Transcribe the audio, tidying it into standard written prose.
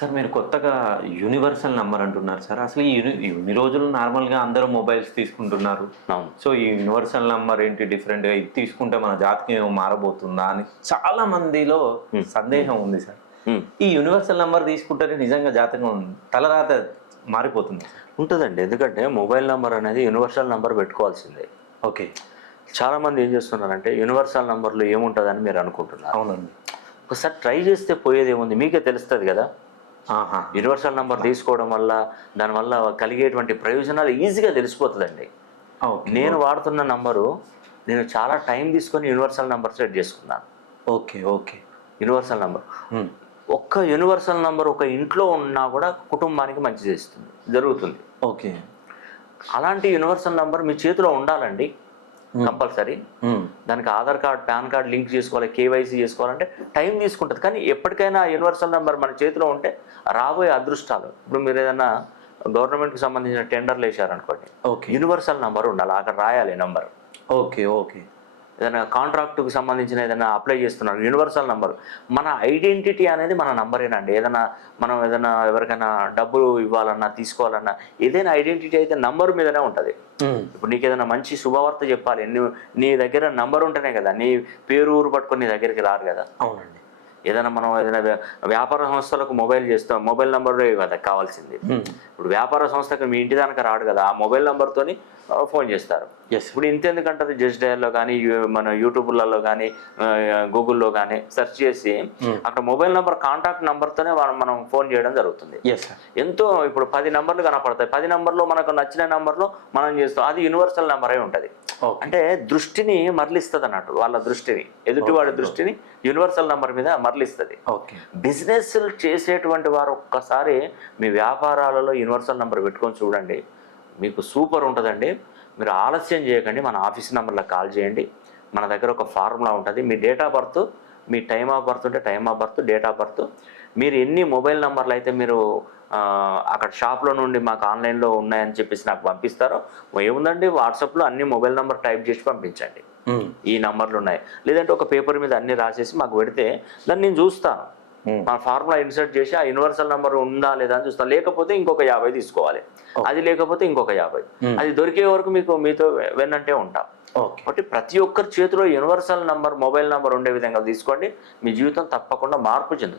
Sir మీరు కొత్తగా universal number అంటున్నారు సార్. అసలు ఇన్ని రోజులు నార్మల్‌గా అందరూ మొబైల్స్ తీసుకుంటున్నారు. అవును. సో, ఈ యూనివర్సల్ నంబర్ ఏంటి డిఫరెంట్‌గా ఇది తీసుకుంటే మన జాతకం ఏమో మారబోతుందా అని చాలా మందిలో సందేహం ఉంది సార్. హ్మ్. ఈ యూనివర్సల్ నంబర్ తీసుకుంటేనే నిజంగా జాతకం తలరాత మారిపోతుందా సార్? ఉంటదండి. ఎందుకంటే మొబైల్ నంబర్ అనేది యూనివర్సల్ నంబర్ పెట్టుకోవాల్సిందే. ఓకే. చాలామంది ఏం చేస్తున్నారంటే యూనివర్సల్ నంబర్‌లో ఏముంటదని మీరు అనుకుంటున్నారు. అవునండి. ఒకసారి ట్రై చేస్తే పోయేదేముంది మీకే తెలుస్తది గదా! ఆహా! యూనివర్సల్ నంబర్ తీసుకోవడం వల్ల దానివల్ల కలిగేటువంటి ప్రయోజనాలు ఈజీగా తెలిసిపోతదండి. ఓకే. నేను వాడుతున్న నంబరు నేను చాలా టైం తీసుకొని యూనివర్సల్ నంబర్ సెట్ చేసుకున్నాను. ఓకే. ఓకే. Universal number. హ్మ్. ఒక్క యూనివర్సల్ నంబర్ ఒక ఇంట్లో ఉన్నా కూడా కుటుంబానికి మంచి చేస్తుంది. జరుగుతుంది. ఓకే. అలాంటి యూనివర్సల్ నంబర్ మీ చేతిలో ఉండాలండి. కంపల్సరీ. హ్మ్. దానికి Aadhaar card, pan card link చేసుకోవాలి, కేవైసీ చేసుకోవాలంటే టైం తీసుకుంటుంది. కానీ ఎప్పటికైనా యూనివర్సల్ నంబర్ మన చేతిలో ఉంటే రాబోయే అదృష్టాలు. ఇప్పుడు మీరు ఏదైనా గవర్నమెంట్‌కి సంబంధించిన టెండర్లు వేశారనుకోండి. ఓకే. యూనివర్సల్ నంబర్ ఉండాలి. అక్కడ రాయాలి నంబర్. ఓకే. ఓకే. ఏదైనా కాంట్రాక్ట్‌కి సంబంధించిన ఏదైనా అప్లై చేస్తున్నారు. Universal number. మన ఐడెంటిటీ అనేది మన నంబరేనండి. మనం ఏదైనా ఎవరికైనా డబ్బులు ఇవ్వాలన్నా, తీసుకోవాలన్నా ఏదైనా ఐడెంటిటీ అయితే నంబర్ మీదనే ఉంటది. ఇప్పుడు నీకేదైనా మంచి శుభవార్త చెప్పాలి. నీ దగ్గర నంబర్ ఉంటేనే కదా! నీ పేరు, ఊరు పట్టుకొని నీ దగ్గరికి రారు కదా! అవునండి. ఏదైనా వ్యాపార సంస్థలకు మొబైల్ నంబరే కదా కావాల్సింది. ఇప్పుడు వ్యాపార సంస్థకు మీ ఇంటి దానికి రాడు కదా! ఆ మొబైల్ నంబర్‌తోని ఫోన్ చేస్తారు. ఇప్పుడు ఇంతెందుకంటారు జస్ట్ డయల్‌లో కానీ, మన యూట్యూబ్‌లలో కానీ, గూగుల్‌లో కానీ సెర్చ్ చేసి అక్కడ మొబైల్ నంబర్ కాంటాక్ట్ నంబర్‌తోనే మనం ఫోన్ చేయడం జరుగుతుంది. Yes sir. ఎంతో ఇప్పుడు 10 నంబర్లు కనపడతాయి. 10 నంబర్‌లో మనకు నచ్చిన నంబర్‌లో మనం చేస్తాం. అది యూనివర్సల్ నంబర్ అయి ఉంటది. అంటే దృష్టిని మరలిస్తదన్నట్టు. వాళ్ళ దృష్టిని, ఎదుటివాడి దృష్టిని యూనివర్సల్ నంబర్ మీద మరలిస్తది. ఓకే. బిజినెస్‌లు చేసేటువంటి వారు ఒక్కసారి మీ వ్యాపారాలలో యూనివర్సల్ నంబర్ పెట్టుకొని చూడండి. మీకు సూపర్ ఉంటదండి. మీరు ఆలస్యం చేయకండి. మన ఆఫీస్ నంబర్‌లకు కాల్ చేయండి. మన దగ్గర ఒక ఫార్ములా ఉంటది. మీ డేట్ ఆఫ్ బర్త్, మీ టైమ్ ఆఫ్ బర్త్ ఉంటే time of birth, date of birth, మీరు ఎన్ని మొబైల్ నంబర్లు అయితే మీరు అక్కడ షాప్‌లో నుండి మాకు ఆన్‌లైన్‌లో ఉన్నాయని చెప్పేసి నాకు పంపిస్తారో, ఏముందండి వాట్సాప్‌లో అన్ని మొబైల్ నంబర్ టైప్ చేసి పంపించండి. ఈ నంబర్లు ఉన్నాయి. లేదంటే ఒక పేపర్ మీద అన్ని రాసేసి మాకు పెడితే దాన్ని నేను చూస్తాను. మన ఫార్ములా ఇన్సర్ట్ చేసి ఆ యూనివర్సల్ నంబర్ ఉందా లేదా అని చూస్తాను. లేకపోతే ఇంకొక 50 తీసుకోవాలి. అది లేకపోతే ఇంకొక 50. అది దొరికే వరకు మీతో వెన్నంటే ఉంటాం. కాబట్టి ప్రతి ఒక్కరి చేతిలో యూనివర్సల్ నంబర్, మొబైల్ నంబర్ ఉండే విధంగా తీసుకోండి. మీ జీవితం తప్పకుండా మార్పు చెందుతుంది.